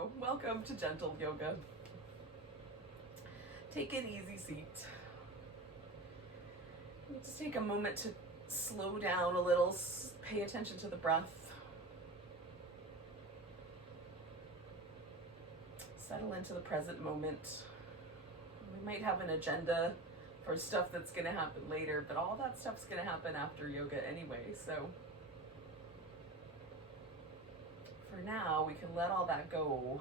Hello, welcome to Gentle Yoga. Take an easy seat. Just take a moment to slow down a little, pay attention to the breath. Settle into the present moment. We might have an agenda for stuff that's going to happen later, but all that stuff's going to happen after yoga anyway, so for now, we can let all that go.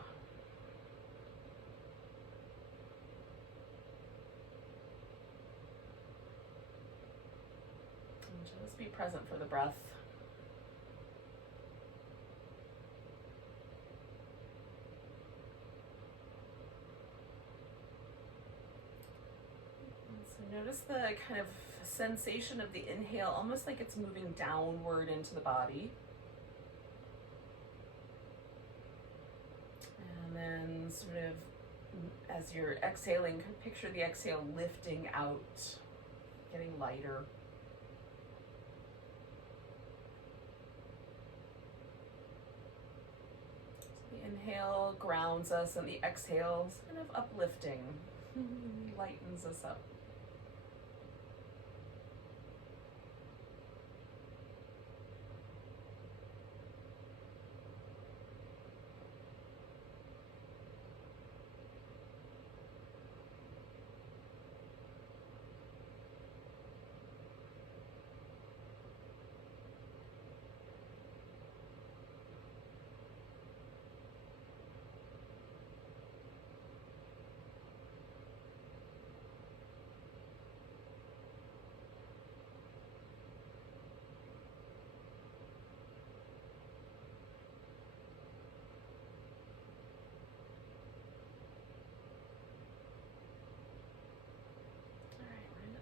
And just be present for the breath. And so notice the kind of sensation of the inhale, almost like it's moving downward into the body. And then sort of as you're exhaling, picture the exhale lifting out, getting lighter. So the inhale grounds us and the exhale is kind of uplifting, lightens us up.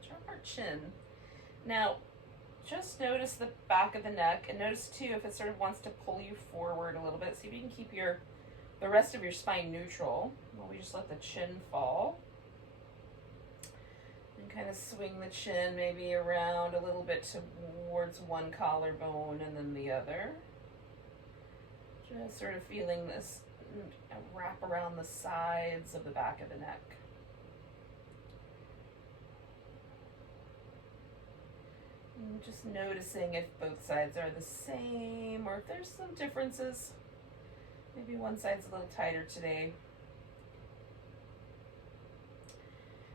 Drop our chin. Now, just notice the back of the neck, and notice too if it sort of wants to pull you forward a little bit. See if you can keep the rest of your spine neutral while we just let the chin fall. And kind of swing the chin maybe around a little bit towards one collarbone and then the other. Just sort of feeling this wrap around the sides of the back of the neck. And just noticing if both sides are the same or if there's some differences. Maybe one side's a little tighter today.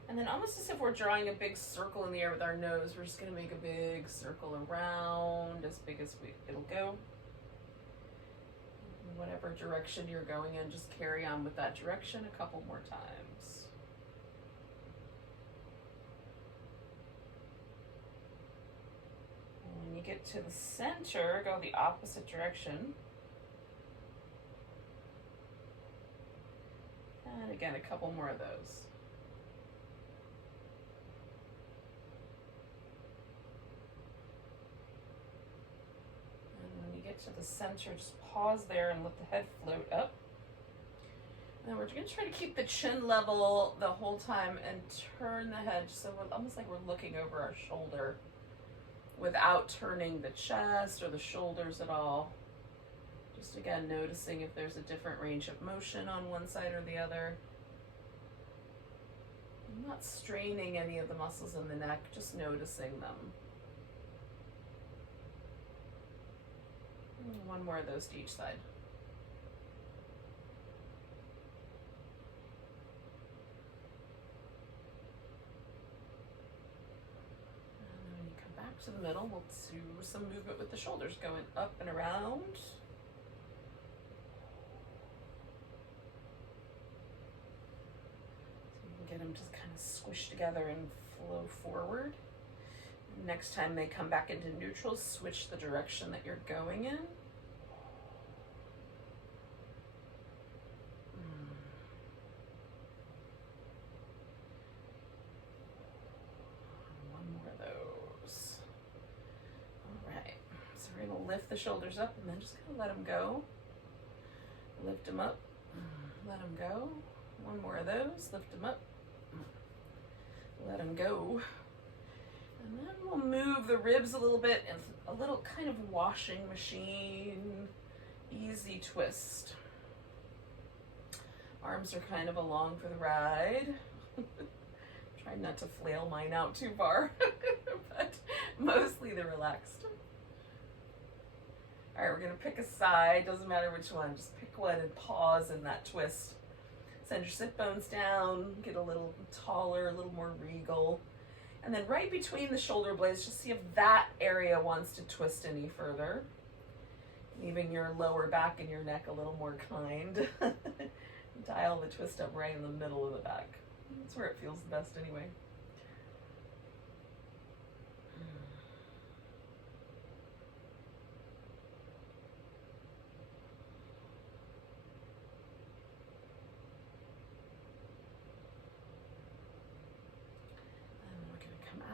And then almost as if we're drawing a big circle in the air with our nose, we're just going to make a big circle around, as big as it'll go. Whatever direction you're going in, just carry on with that direction a couple more times. When you get to the center, go the opposite direction. And again, a couple more of those. And when you get to the center, just pause there and let the head float up. And then we're going to try to keep the chin level the whole time and turn the head so we're almost like we're looking over our shoulder, without turning the chest or the shoulders at all. Just again, noticing if there's a different range of motion on one side or the other. I'm not straining any of the muscles in the neck, just noticing them. And one more of those to each side. Back to the middle, we'll do some movement with the shoulders going up and around. So you can get them just kind of squish together and flow forward. Next time they come back into neutral, switch the direction that you're going in. Lift the shoulders up and then just kind of let them go. Lift them up, let them go. One more of those, lift them up, let them go. And then we'll move the ribs a little bit in a little kind of washing machine, easy twist. Arms are kind of along for the ride. Try not to flail mine out too far, but mostly they're relaxed. All right, we're gonna pick a side, doesn't matter which one, just pick one and pause in that twist. Send your sit bones down, get a little taller, a little more regal. And then right between the shoulder blades, just see if that area wants to twist any further. Leaving your lower back and your neck a little more kind. Dial the twist up right in the middle of the back. That's where it feels the best anyway.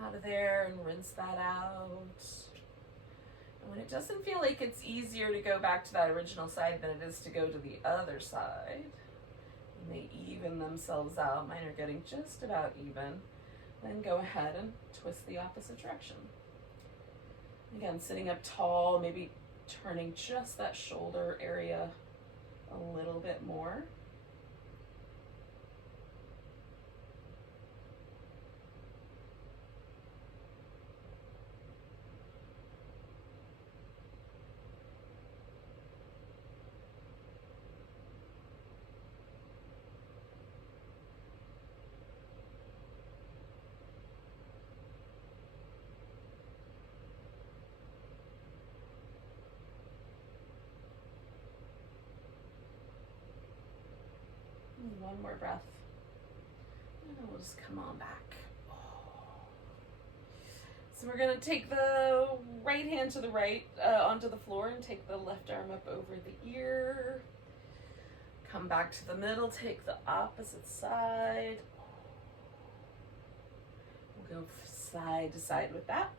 Out of there and rinse that out. And when it doesn't feel like it's easier to go back to that original side than it is to go to the other side, and they even themselves out, mine are getting just about even, then go ahead and twist the opposite direction. Again, sitting up tall, maybe turning just that shoulder area a little bit more. One more breath. And we'll just come on back. So we're going to take the right hand to the right onto the floor and take the left arm up over the ear. Come back to the middle, take the opposite side. We'll go side to side with that.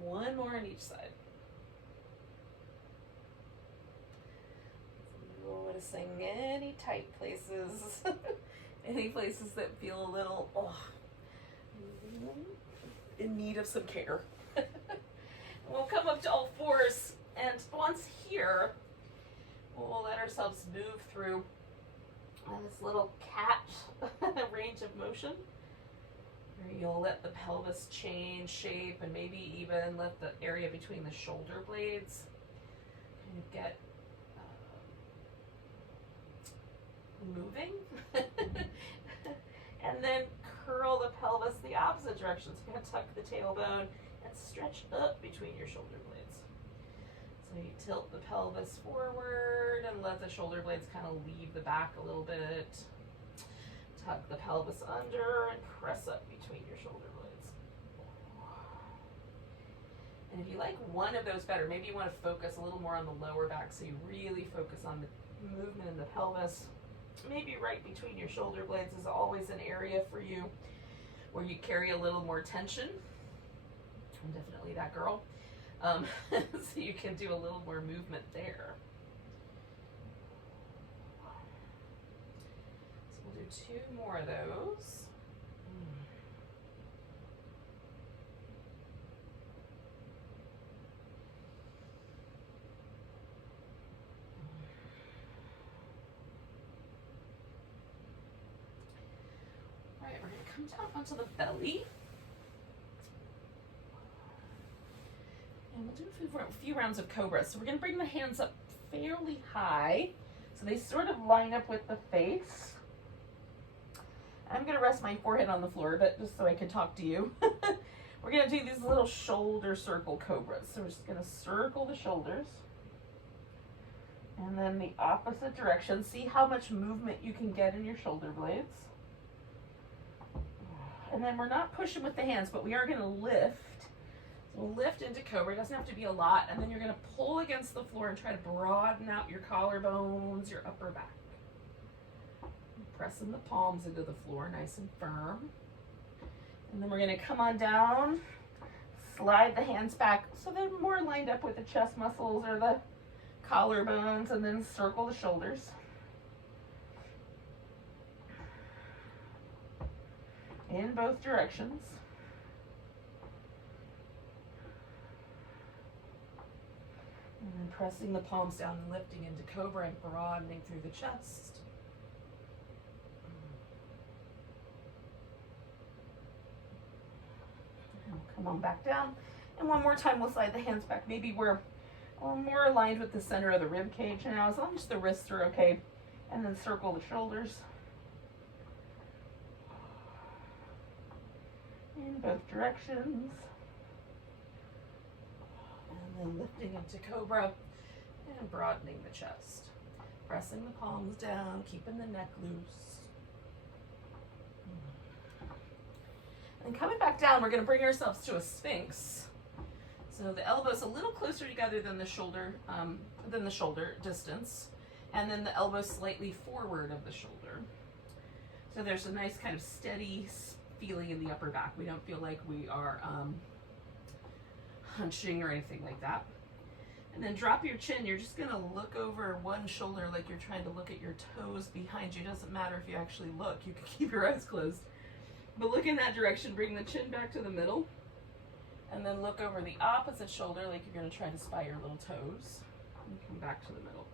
One more on each side. Noticing any tight places, any places that feel a little in need of some care. We'll come up to all fours, and once here, we'll let ourselves move through this little cat range of motion. You'll let the pelvis change shape and maybe even let the area between the shoulder blades kind of get moving. And then curl the pelvis the opposite direction. So you're going to tuck the tailbone and stretch up between your shoulder blades. So you tilt the pelvis forward and let the shoulder blades kind of leave the back a little bit. Tuck the pelvis under and press up between your shoulder blades. And if you like one of those better, maybe you want to focus a little more on the lower back, so you really focus on the movement in the pelvis. Maybe right between your shoulder blades is always an area for you where you carry a little more tension. I'm definitely that girl. So you can do a little more movement there. Do two more of those. All right, we're going to come down onto the belly. And we'll do a few rounds of Cobras. So we're going to bring the hands up fairly high so they sort of line up with the face. I'm going to rest my forehead on the floor, but just so I can talk to you. We're going to do these little shoulder circle cobras. So we're just going to circle the shoulders. And then the opposite direction. See how much movement you can get in your shoulder blades. And then we're not pushing with the hands, but we are going to lift. So we'll lift into cobra. It doesn't have to be a lot. And then you're going to pull against the floor and try to broaden out your collarbones, your upper back. Pressing the palms into the floor nice and firm. And then we're going to come on down, slide the hands back so they're more lined up with the chest muscles or the collarbones, and then circle the shoulders. In both directions. And then pressing the palms down and lifting into Cobra and broadening through the chest. And we'll come on back down. And one more time, we'll slide the hands back. Maybe we're more aligned with the center of the rib cage now, as long as the wrists are okay. And then circle the shoulders. In both directions. And then lifting into Cobra and broadening the chest. Pressing the palms down, keeping the neck loose. And coming back down, we're going to bring ourselves to a Sphinx. So the elbows a little closer together than the shoulder distance, and then the elbows slightly forward of the shoulder. So there's a nice kind of steady feeling in the upper back. We don't feel like we are hunching or anything like that. And then drop your chin. You're just going to look over one shoulder like you're trying to look at your toes behind you. Doesn't matter if you actually look. You can keep your eyes closed. But look in that direction. Bring the chin back to the middle. And then look over the opposite shoulder like you're going to try to spy your little toes. And come back to the middle.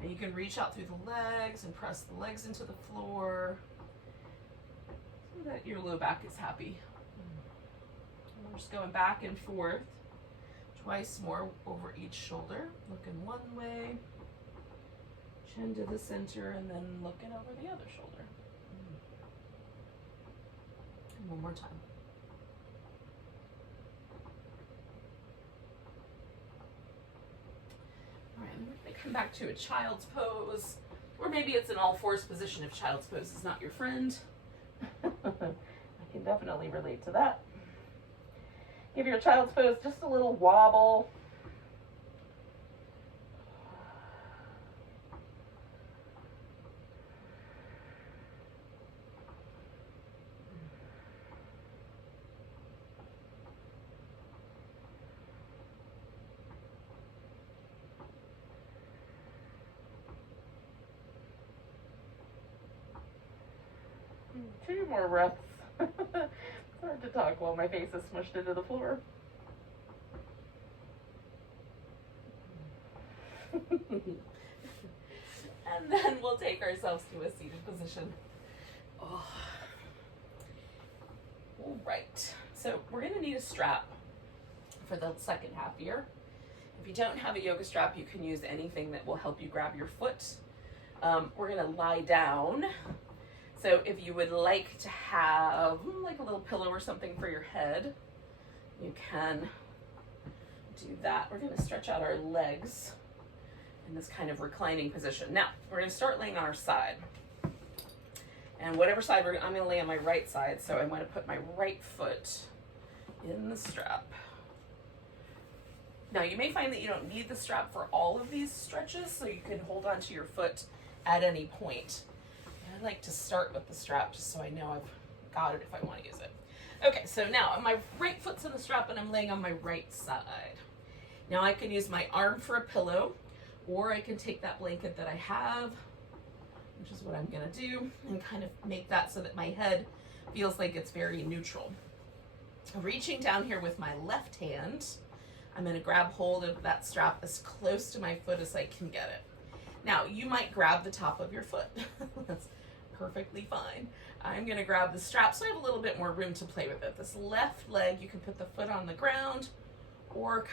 And you can reach out through the legs and press the legs into the floor so that your low back is happy. And we're just going back and forth. Twice more over each shoulder. Looking one way, chin to the center, and then looking over the other shoulder. And one more time. All right, and we're going to come back to a child's pose, or maybe it's an all-fours position if child's pose is not your friend. I can definitely relate to that. Give your child's pose just a little wobble. Two more breaths. It's hard to talk while my face is smushed into the floor. And then we'll take ourselves to a seated position. Oh. All right. So we're going to need a strap for the second half here. If you don't have a yoga strap, you can use anything that will help you grab your foot. We're going to lie down. So if you would like to have like a little pillow or something for your head, you can do that. We're going to stretch out our legs in this kind of reclining position. Now, we're going to start laying on our side. And whatever side, I'm going to lay on my right side, so I'm going to put my right foot in the strap. Now, you may find that you don't need the strap for all of these stretches, so you can hold onto your foot at any point. I like to start with the strap just so I know I've got it if I want to use it. Okay, so now my right foot's in the strap and I'm laying on my right side. Now I can use my arm for a pillow, or I can take that blanket that I have, which is what I'm going to do, and kind of make that so that my head feels like it's very neutral. Reaching down here with my left hand, I'm going to grab hold of that strap as close to my foot as I can get it. Now, you might grab the top of your foot. That's perfectly fine. I'm going to grab the strap so I have a little bit more room to play with it. This left leg, you can put the foot on the ground or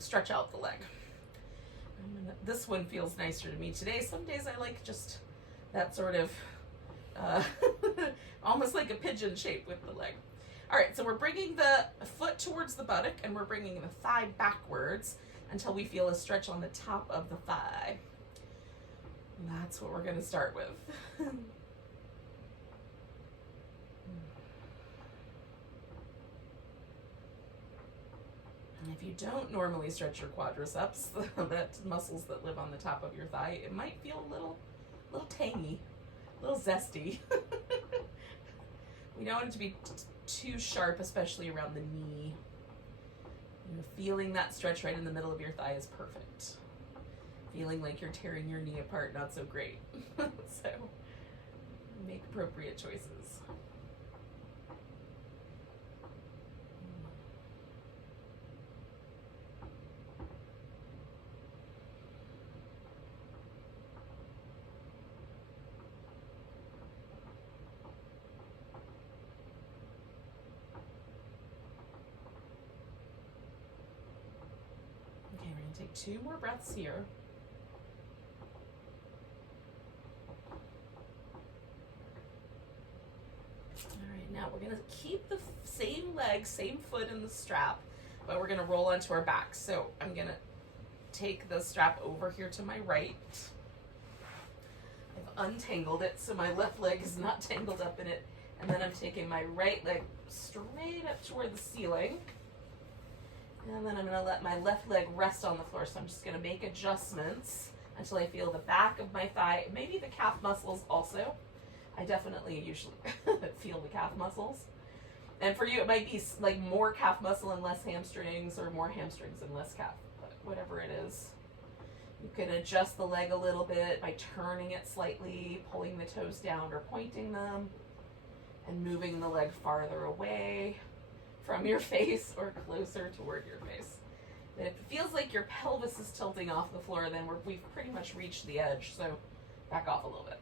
stretch out the leg. This one feels nicer to me today. Some days I like just that sort of almost like a pigeon shape with the leg. All right, so we're bringing the foot towards the buttock and we're bringing the thigh backwards until we feel a stretch on the top of the thigh. That's what we're going to start with. And if you don't normally stretch your quadriceps, that's muscles that live on the top of your thigh, it might feel a little tangy, a little zesty. We don't want it to be too sharp, especially around the knee. Feeling that stretch right in the middle of your thigh is perfect. feeling like you're tearing your knee apart, not so great. So make appropriate choices. Okay, we're going to take 2 more breaths here. Now we're going to keep the same leg, same foot in the strap, but we're going to roll onto our back. So I'm going to take the strap over here to my right. I've untangled it so my left leg is not tangled up in it. And then I'm taking my right leg straight up toward the ceiling. And then I'm going to let my left leg rest on the floor. So I'm just going to make adjustments until I feel the back of my thigh, maybe the calf muscles also. I definitely usually feel the calf muscles. And for you, it might be like more calf muscle and less hamstrings, or more hamstrings and less calf, but whatever it is. You can adjust the leg a little bit by turning it slightly, pulling the toes down or pointing them, and moving the leg farther away from your face or closer toward your face. But if it feels like your pelvis is tilting off the floor, then we've pretty much reached the edge, so back off a little bit.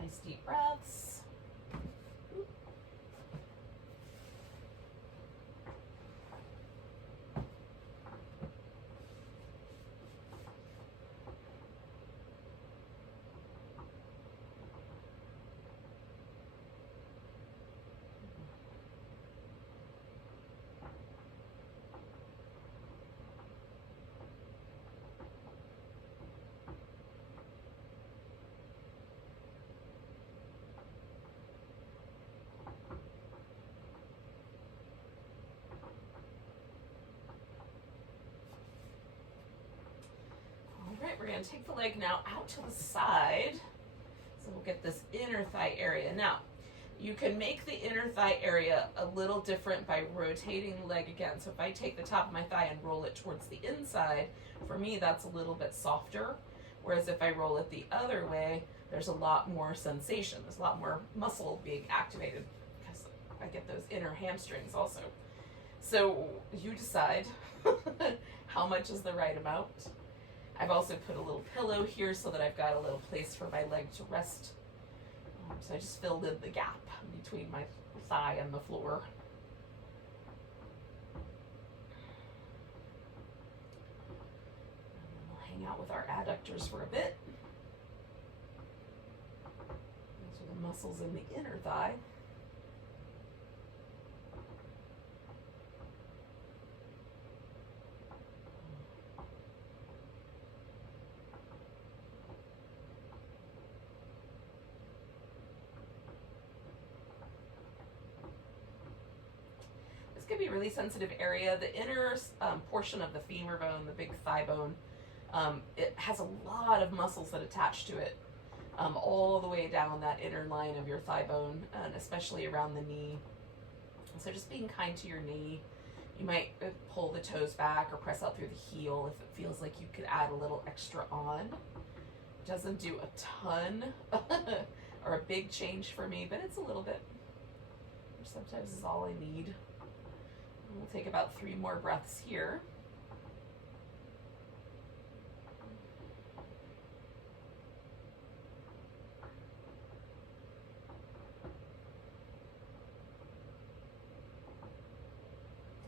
Nice deep breaths. Alright, we're going to take the leg now out to the side. So we'll get this inner thigh area. Now, you can make the inner thigh area a little different by rotating the leg again. So if I take the top of my thigh and roll it towards the inside, for me that's a little bit softer. Whereas if I roll it the other way, there's a lot more sensation. There's a lot more muscle being activated because I get those inner hamstrings also. So you decide how much is the right amount. I've also put a little pillow here so that I've got a little place for my leg to rest. So I just filled in the gap between my thigh and the floor. And then we'll hang out with our adductors for a bit. Those are the muscles in the inner thigh. Could be a really sensitive area. The inner portion of the femur bone, the big thigh bone, it has a lot of muscles that attach to it, all the way down that inner line of your thigh bone, and especially around the knee. So just being kind to your knee. You might pull the toes back or press out through the heel if it feels like you could add a little extra on. It doesn't do a ton or a big change for me, but it's a little bit, which sometimes is all I need. We'll take about 3 more breaths here.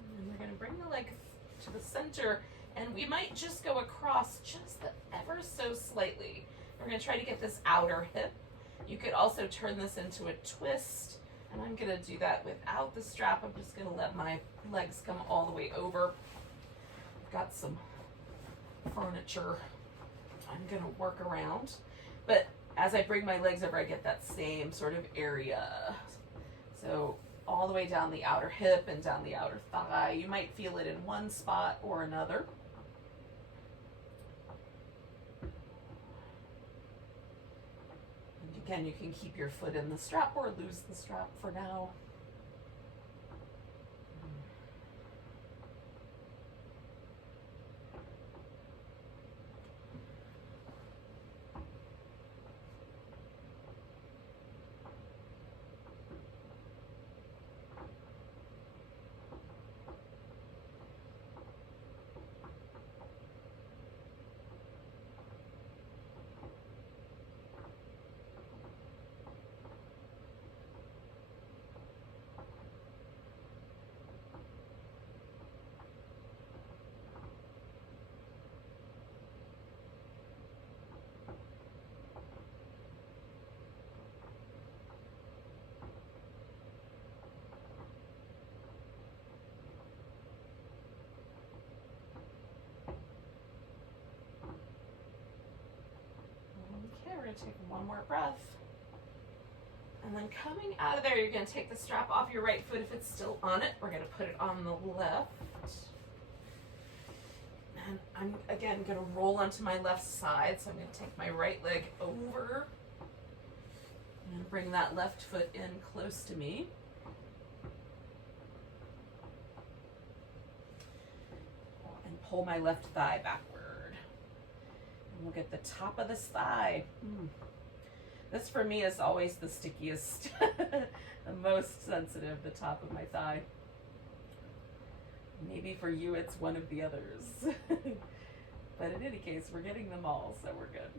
And then we're going to bring the leg to the center, and we might just go across just ever so slightly. We're going to try to get this outer hip. You could also turn this into a twist. And I'm going to do that without the strap. I'm just going to let my legs come all the way over. I've got some furniture I'm going to work around. But as I bring my legs over, I get that same sort of area. So all the way down the outer hip and down the outer thigh. You might feel it in one spot or another. Again, you can keep your foot in the strap or lose the strap for now. Okay, we're going to take one more breath. And then coming out of there, you're going to take the strap off your right foot if it's still on it. We're going to put it on the left. And I'm, again, going to roll onto my left side. So I'm going to take my right leg over and bring that left foot in close to me. And pull my left thigh backward. And we'll get the top of this thigh. This for me is always the stickiest, the most sensitive, the top of my thigh. Maybe for you it's one of the others. But in any case, we're getting them all, so we're good.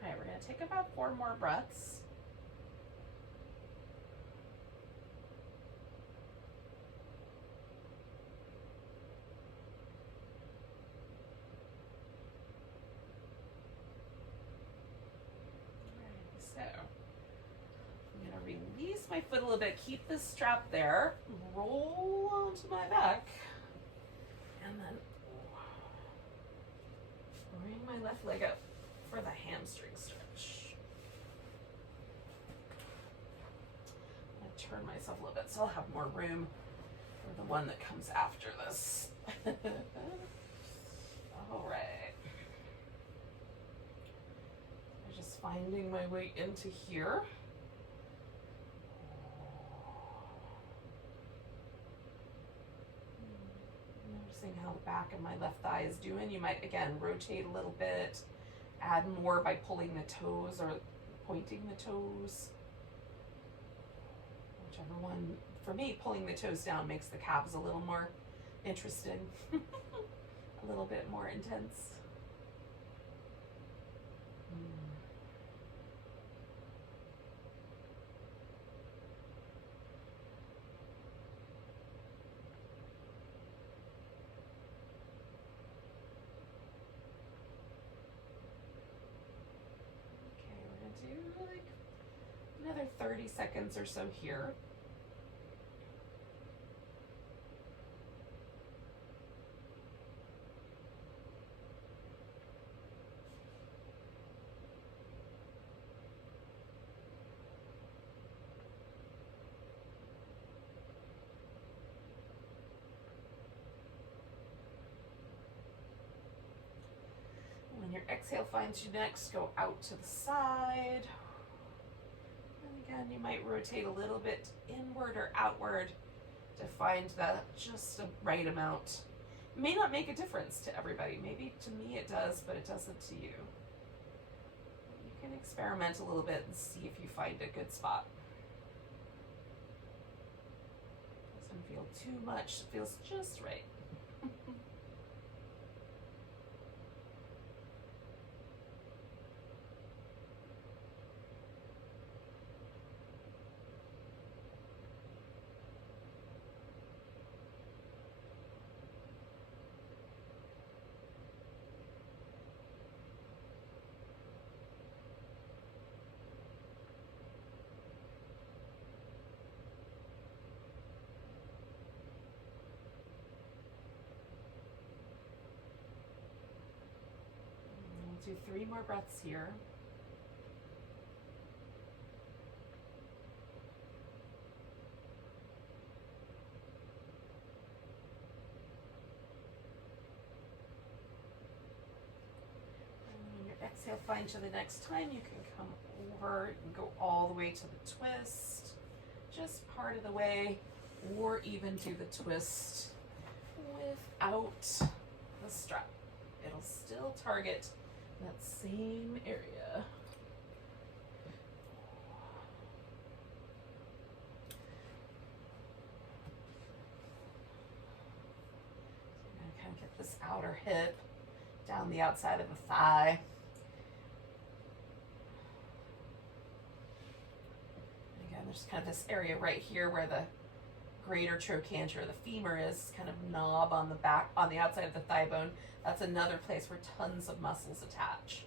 All right, we're going to take about 4 more breaths. So I'm going to release my foot a little bit, keep this strap there, roll onto my back, and then bring my left leg up for the hamstring stretch. I'm going to turn myself a little bit so I'll have more room for the one that comes after this. All right. I'm just finding my way into here. Noticing how the back of my left thigh is doing. You might, again, rotate a little bit. Add more by pulling the toes or pointing the toes. Whichever one. For me, pulling the toes down makes the calves a little more interesting. A little bit more intense. Do like another 30 seconds or so here. When your exhale finds you next, go out to the side. And again, you might rotate a little bit inward or outward to find that just the right amount. It may not make a difference to everybody. Maybe to me it does, but it doesn't to you. Experiment a little bit and see if you find a good spot. Doesn't feel too much, it feels just right. Do 3 more breaths here. And when your exhale finds you the next time, you can come over and go all the way to the twist, just part of the way, or even do the twist without the strap. It'll still target that same area. So I'm going to kind of get this outer hip down the outside of the thigh. And again, there's kind of this area right here where the greater trochanter, the femur is, kind of knob on the back, on the outside of the thigh bone. That's another place where tons of muscles attach.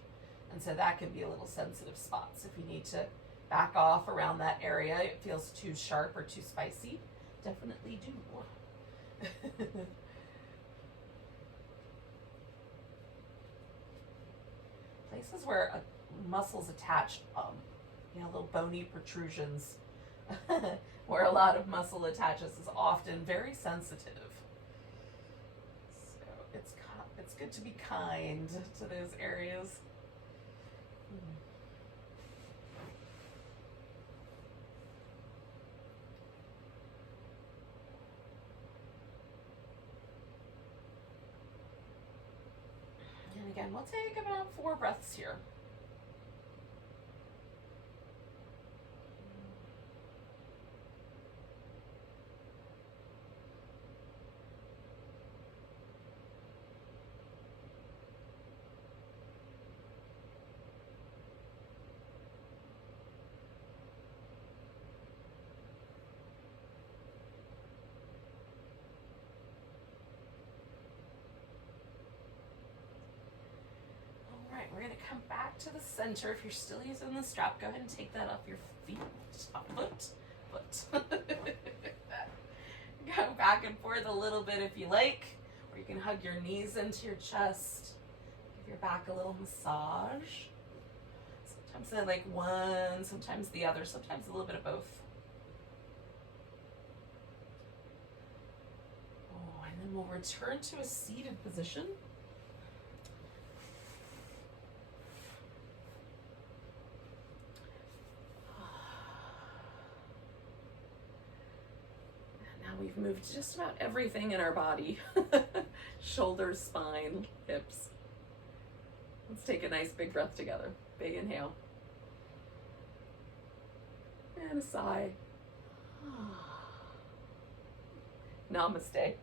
And so that can be a little sensitive spot. So if you need to back off around that area, it feels too sharp or too spicy, definitely do. Places where muscles attached, little bony protrusions where a lot of muscle attaches is often very sensitive. So it's good to be kind to those areas. And again, we'll take about 4 breaths here. We're going to come back to the center. If you're still using the strap, go ahead and take that off your feet. Foot. Go back and forth a little bit if you like, or you can hug your knees into your chest. Give your back a little massage. Sometimes I like one, sometimes the other, sometimes a little bit of both. Oh, and then we'll return to a seated position. We've moved just about everything in our body. Shoulders, spine, hips. Let's take a nice big breath together. Big inhale. And a sigh. Namaste.